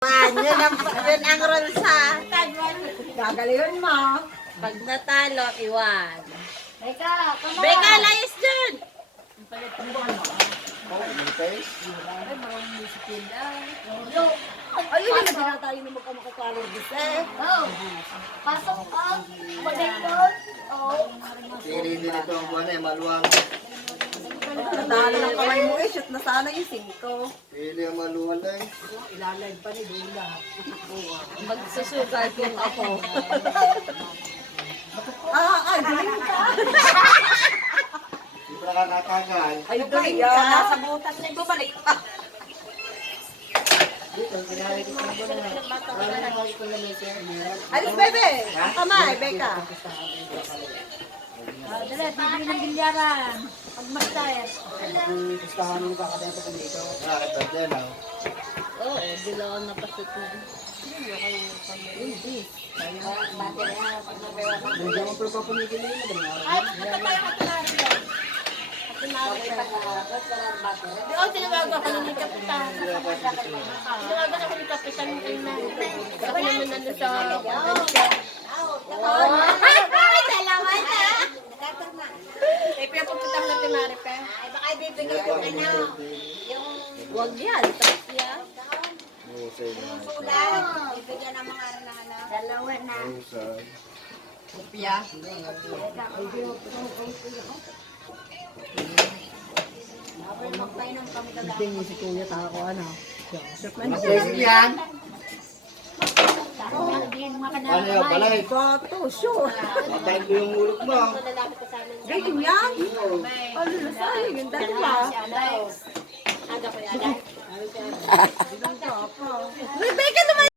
Yun ang rules ha. Gagalingan mo. Pag natalo, iwan. Beka, come on. Beka, layas dyan! Ayun yung tinatayo na magkamakakalor dis eh. Oh. Pasok ka. Mag-ipon. Oh. Tiri din ito ang buwan eh, maluwang. Natalo ng kamay mo eh. Shoot na sana yung 5. Pili ang maluwang lang. Ilalag pa ni Dula. Magsusugal kung ako. Galing ka. Hindi pa nakakagal. Ay, galing ka. Nasa butas na ito, balik pa. Alis, bebe. Ang kamay, Beka. Dali, bibili ng bilyaran. Pag-master. Bakit ba dyan ah? Oo, bilawan na pasot na. Ay, patay ako tunari yan. Di ako tinawagan ako ni Kapitan. Tinawagan ako ni Kapitan. Ako naman nandun sa Dalawa na! Eh, pinapunta ko na tinari pa. Ay, baka ibibigay yung ano. Huwag yan, tapos yan. Musay na. Ulan, ibigyan ng mga ano. Dalawa na. Musay. Magpainom kami kagabi. Tingin si Kuya tako ano. Masayang yan. Ano yung balay? Bato, sure. Matayin ko yung mulot mo. Lalapit ka sa amin. Galing yan. Ano na sa'yo, yung dalawa. Aga ko yan. May